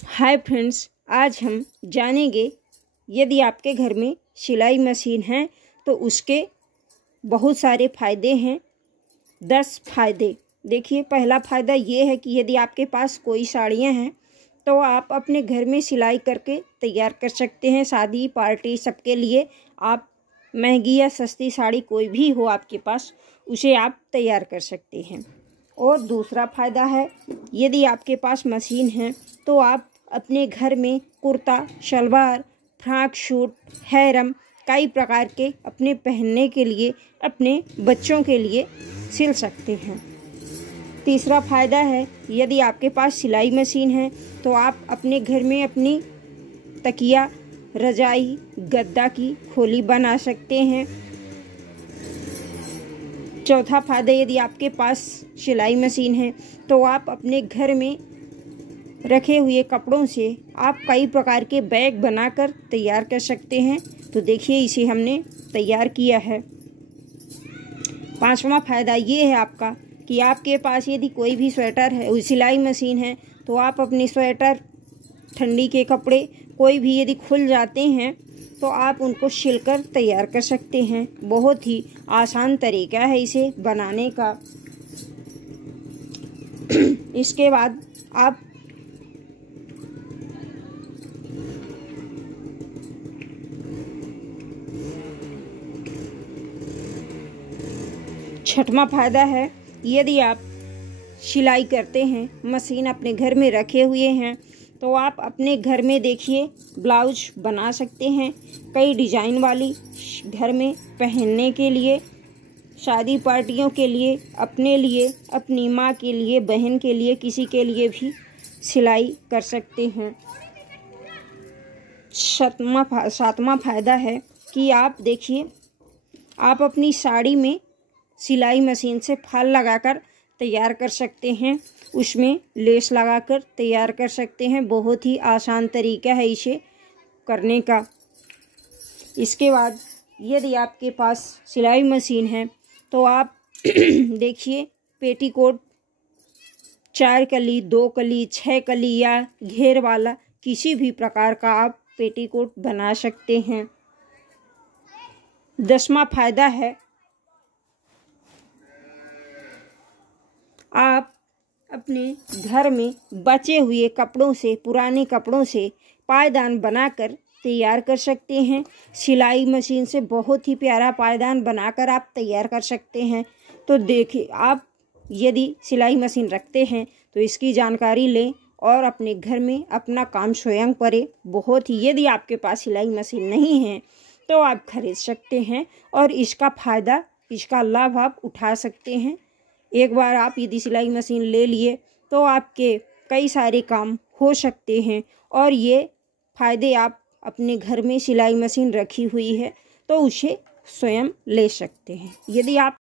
Hi friends, आज हम जानेंगे यदि आपके घर में सिलाई मशीन है तो उसके बहुत सारे फ़ायदे हैं। 10 फ़ायदे। देखिए, पहला फ़ायदा ये है कि यदि आपके पास कोई साड़ियाँ हैं तो आप अपने घर में सिलाई करके तैयार कर सकते हैं। शादी पार्टी सबके लिए आप महंगी या सस्ती साड़ी कोई भी हो आपके पास, उसे आप तैयार कर सकते हैं। और दूसरा फ़ायदा है, यदि आपके पास मशीन है तो आप अपने घर में kurta, salwar, frock suit, harem कई प्रकार के अपने पहनने के लिए, अपने बच्चों के लिए सिल सकते हैं। तीसरा फ़ायदा है, यदि आपके पास सिलाई मशीन है तो आप अपने घर में अपनी तकिया, रजाई, गद्दा की खोली बना सकते हैं। चौथा फ़ायदा, यदि आपके पास सिलाई मशीन है तो आप अपने घर में रखे हुए कपड़ों से आप कई प्रकार के बैग बनाकर तैयार कर सकते हैं। तो देखिए, इसे हमने तैयार किया है। पांचवा फ़ायदा ये है आपका कि आपके पास यदि कोई भी स्वेटर है, सिलाई मशीन है, तो आप अपने स्वेटर, ठंडी के कपड़े कोई भी यदि खुल जाते हैं तो आप उनको सिलकर तैयार कर सकते हैं। बहुत ही आसान तरीका है इसे बनाने का। इसके बाद आप छठवां फ़ायदा है, यदि आप सिलाई करते हैं, मशीन अपने घर में रखे हुए हैं, तो आप अपने घर में देखिए ब्लाउज बना सकते हैं कई डिज़ाइन वाली, घर में पहनने के लिए, शादी पार्टियों के लिए, अपने लिए, अपनी माँ के लिए, बहन के लिए, किसी के लिए भी सिलाई कर सकते हैं। सातवां फ़ायदा है कि आप देखिए, आप अपनी साड़ी में सिलाई मशीन से फॉल लगाकर तैयार कर सकते हैं, उसमें लेस लगाकर तैयार कर सकते हैं। बहुत ही आसान तरीका है इसे करने का। इसके बाद यदि आपके पास सिलाई मशीन है तो आप देखिए, पेटीकोट 4 कली, 2 कली, 6 कली या घेर वाला किसी भी प्रकार का आप पेटीकोट बना सकते हैं। 10वां फ़ायदा है, आप अपने घर में बचे हुए कपड़ों से, पुराने कपड़ों से पायदान बनाकर तैयार कर सकते हैं। सिलाई मशीन से बहुत ही प्यारा पायदान बनाकर आप तैयार कर सकते हैं। तो देखिए, आप यदि सिलाई मशीन रखते हैं तो इसकी जानकारी लें और अपने घर में अपना काम स्वयं करें। बहुत ही, यदि आपके पास सिलाई मशीन नहीं है तो आप खरीद सकते हैं और इसका फ़ायदा, इसका लाभ आप उठा सकते हैं। एक बार आप यदि सिलाई मशीन ले लिए तो आपके कई सारे काम हो सकते हैं। और ये फ़ायदे, आप अपने घर में सिलाई मशीन रखी हुई है तो उसे स्वयं ले सकते हैं। यदि आप